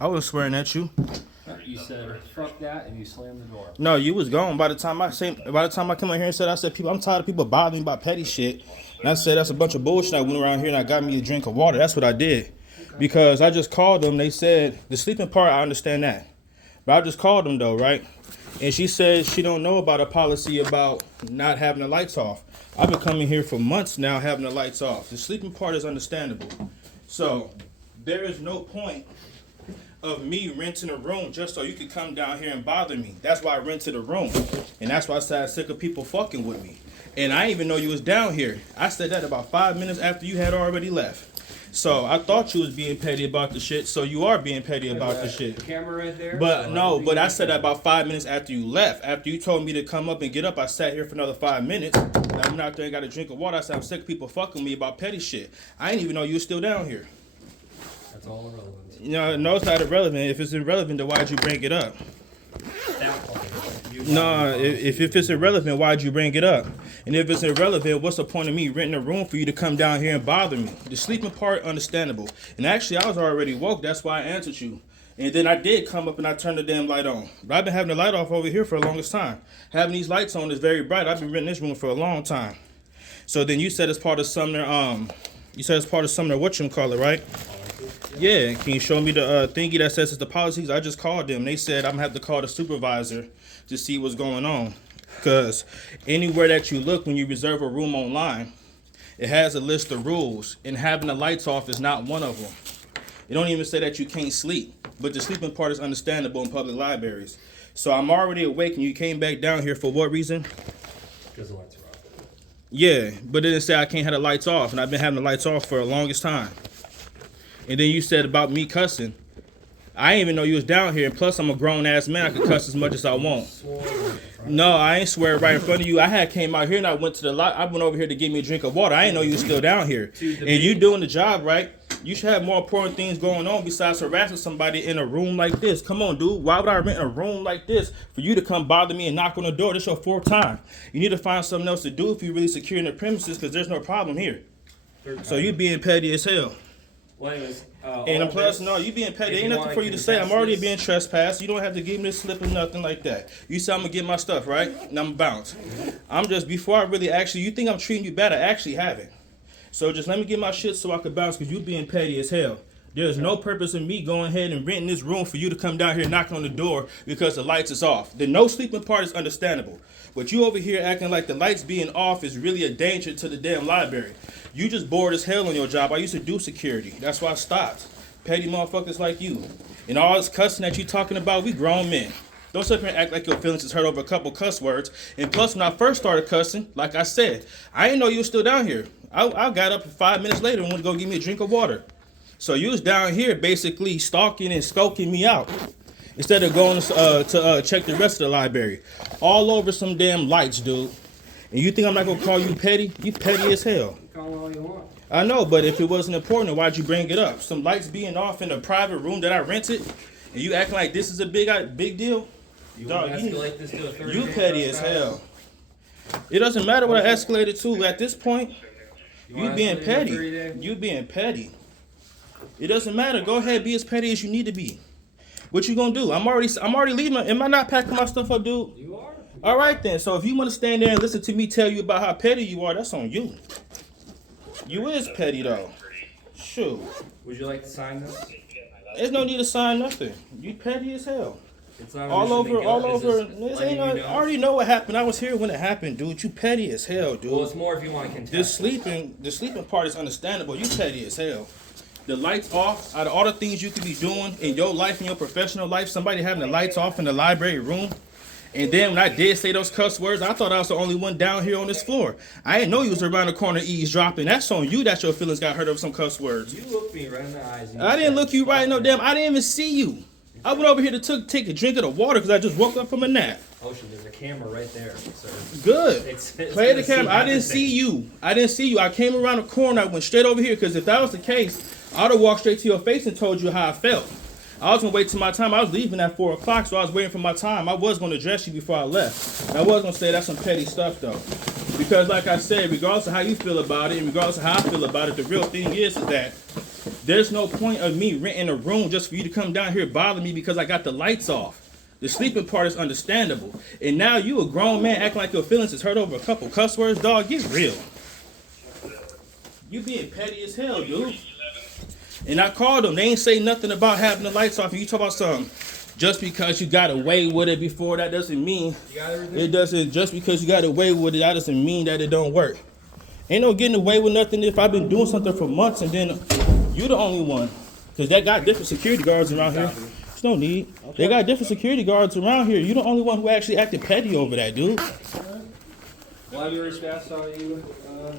I wasn't swearing at you. You said fuck that and you slammed the door. No, you was gone by the time I came in here and said, people, I'm tired of people bothering me about petty shit. And I said that's a bunch of bullshit. I went around here and I got me a drink of water. That's what I did. Because I just called them. They said the sleeping part, I understand that. But I just called them though, right? And she said she don't know about a policy about not having the lights off. I've been coming here for months now having the lights off. The sleeping part is understandable. So there is no point of me renting a room just so you could come down here and bother me. That's why I rented a room. And that's why I said I'm sick of people fucking with me. And I didn't even know you was down here. I said that about 5 minutes after you had already left. So I thought you was being petty about the shit. So you are being petty about the shit. Camera right there. But so no, but I said that about 5 minutes after you left. After you told me to come up and get up, I sat here for another 5 minutes. And I went out there and got a drink of water. I said I'm sick of people fucking me about petty shit. I didn't even know you was still down here. That's all irrelevant. No, it's not irrelevant. If it's irrelevant, then why'd you bring it up? No, if it's irrelevant, why'd you bring it up? And if it's irrelevant, what's the point of me renting a room for you to come down here and bother me? The sleeping part, understandable. And actually, I was already woke. That's why I answered you. And then I did come up and I turned the damn light on. But I've been having the light off over here for the longest time. Having these lights on is very bright. I've been renting this room for a long time. So then you said it's part of Sumner, whatchamacallit, right? Yeah, can you show me the thingy that says it's the policies? I just called them. They said I'm going to have to call the supervisor to see what's going on. Because anywhere that you look when you reserve a room online, it has a list of rules. And having the lights off is not one of them. It don't even say that you can't sleep. But the sleeping part is understandable in public libraries. So I'm already awake and you came back down here for what reason? Because the lights are off. Yeah, but it didn't say I can't have the lights off. And I've been having the lights off for the longest time. And then you said about me cussing. I didn't even know you was down here. And plus, I'm a grown-ass man. I can cuss as much as I want. No, I ain't swear right in front of you. I had came out here and I went to the lot. I went over here to get me a drink of water. I didn't know you was still down here. And you doing the job, right? You should have more important things going on besides harassing somebody in a room like this. Come on, dude. Why would I rent a room like this for you to come bother me and knock on the door? This is your fourth time. You need to find something else to do if you're really securing the premises because there's no problem here. So you being petty as hell. Well, anyways, and plus, no, you being petty. Ain't nothing for you to say. I'm already being trespassed. You don't have to give me a slip or nothing like that. You said I'm going to get my stuff, right? And I'm bounce. I'm just, before I really actually, you think I'm treating you bad? I actually haven't. So just let me get my shit so I can bounce because you being petty as hell. There's no purpose in me going ahead and renting this room for you to come down here and knock on the door because the lights is off. The no sleeping part is understandable. But you over here acting like the lights being off is really a danger to the damn library. You just bored as hell on your job. I used to do security. That's why I stopped. Petty motherfuckers like you. And all this cussing that you talking about, we grown men. Don't sit here and act like your feelings is hurt over a couple cuss words. And plus, when I first started cussing, like I said, I didn't know you were still down here. I got up 5 minutes later and went to go get me a drink of water. So you was down here basically stalking and skulking me out. Instead of going to check the rest of the library. All over some damn lights, dude. And you think I'm not going to call you petty? You petty as hell. Call it all you want. I know, but if it wasn't important, why'd you bring it up? Some lights being off in a private room that I rented, and you acting like this is a big deal? You Dog, escalate this to a third you petty as hell. It doesn't matter what I escalated to at this point. You being petty. You being petty. It doesn't matter. Go ahead, be as petty as you need to be. What you gonna do? I'm already leaving. Am I not packing my stuff up, dude? You are. All right then. So if you want to stand there and listen to me tell you about how petty you are, that's on you. You is petty though. Shoot. Would you like to sign this? There's no need to sign nothing. You petty as hell. It's not All over. I already know what happened. I was here when it happened, dude. You petty as hell, dude. Well, it's more if you want to contest. The sleeping part is understandable. You petty as hell. The lights off, out of all the things you could be doing in your life, in your professional life, somebody having the lights off in the library room. And then when I did say those cuss words, I thought I was the only one down here on this floor. I didn't know you was around the corner eavesdropping. That's on you that your feelings got hurt over some cuss words. You looked me right in the eyes. I didn't look you right in no damn. I didn't even see you. I went over here to take a drink of the water because I just woke up from a nap. Ocean, there's a camera right there, sir. Good. It's Play the camera. I didn't see you. I came around the corner. I went straight over here because if that was the case, I'd have walked straight to your face and told you how I felt. I was going to wait till my time. I was leaving at 4 o'clock, so I was waiting for my time. I was going to address you before I left. And I was going to say that's some petty stuff, though. Because like I said, regardless of how you feel about it and regardless of how I feel about it, the real thing is that There's no point of me renting a room just for you to come down here bother me because I got the lights off. The sleeping part is understandable. And now you a grown man acting like your feelings is hurt over a couple cuss words, dog. Get real. You being petty as hell, dude. And I called them. They ain't say nothing about having the lights off. And you talk about something. Just because you got away with it before, that doesn't mean it doesn't. Just because you got away with it, that doesn't mean that it don't work. Ain't no getting away with nothing if I've been doing something for months and then you the only one. Because they got different security guards around here. There's no need. Okay. They got different security guards around here. You the only one who actually acted petty over that, dude. Well, I've already saw you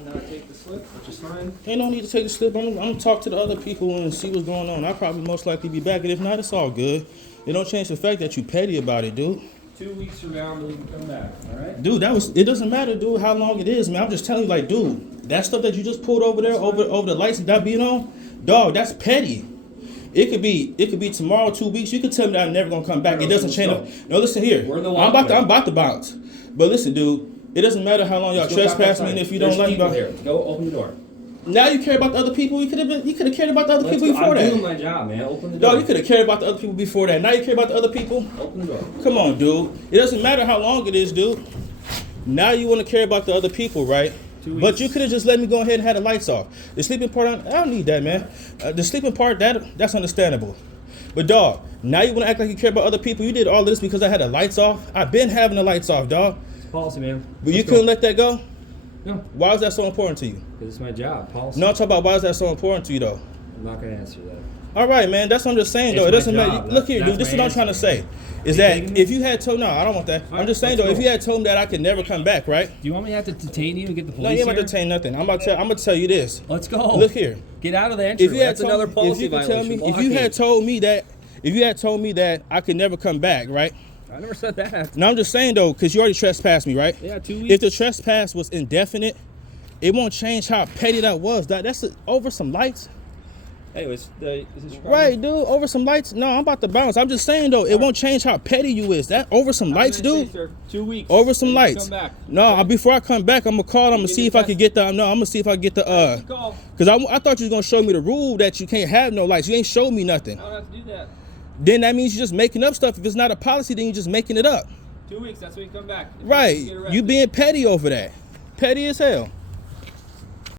not take the slip, which is fine. Ain't no need to take the slip. I'm gonna talk to the other people and see what's going on. I'll probably most likely be back. And if not, it's all good. It don't change the fact that you petty about it, dude. 2 weeks from now, we can come back, all right? Dude, it doesn't matter, dude, how long it is, man. I'm just telling you, like, dude, that stuff that you just pulled over there, over the lights and that being on, dog, that's petty. It could be tomorrow, 2 weeks. You could tell me that I'm never gonna come back. It doesn't change. No, listen here. I'm about to bounce. But listen, dude, it doesn't matter how long y'all trespass me, and if you don't like me, go open the door. Now you care about the other people. You could have cared about the other people before that. I'm doing my job, man. Open the door. Dog, you could have cared about the other people before that. Now you care about the other people. Open the door. Come on, dude. It doesn't matter how long it is, dude. Now you want to care about the other people, right? 2 weeks. But you could have just let me go ahead and have the lights off. The sleeping part, I don't need that, man. The sleeping part, that's understandable. But dog, now you want to act like you care about other people. You did all this because I had the lights off. I've been having the lights off, dog. It's policy, man. But you couldn't let that go? No. Why is that so important to you? Because it's my job, policy. No, I'm talking about why is that so important to you, though? I'm not going to answer that. All right, man. That's what I'm just saying, though. It doesn't matter. Look here, dude. This is what I'm trying to say. Is that if you had told, no, I don't want that. I'm just saying, though, if you had told me that I could never come back, right? Do you want me to have to detain you and get the police? No, you ain't about here? to detain nothing. I'm gonna tell you this. Let's go. Look here. Get out of the entry. That's another policy violation. If you had told me that I could never come back, right? I never said that. No, I'm just saying though, because you already trespassed me, right? Yeah, 2 weeks. If the trespass was indefinite, it won't change how petty that was. That's over some lights. Anyways, is this right, dude? Over some lights? No, I'm about to bounce. I'm just saying though, it won't change how petty you is. That over some lights, dude. Say, sir, 2 weeks. Over some lights. Come back. No, before I come back, I'm gonna call. I'm gonna see if I can get the. No, I'm gonna see if I can get the. Because I thought you was gonna show me the rule that you can't have no lights. You ain't showed me nothing. I don't have to do that. Then that means you're just making up stuff. If it's not a policy, then you're just making it up. 2 weeks. That's when you come back. Right. You being petty over that. Petty as hell.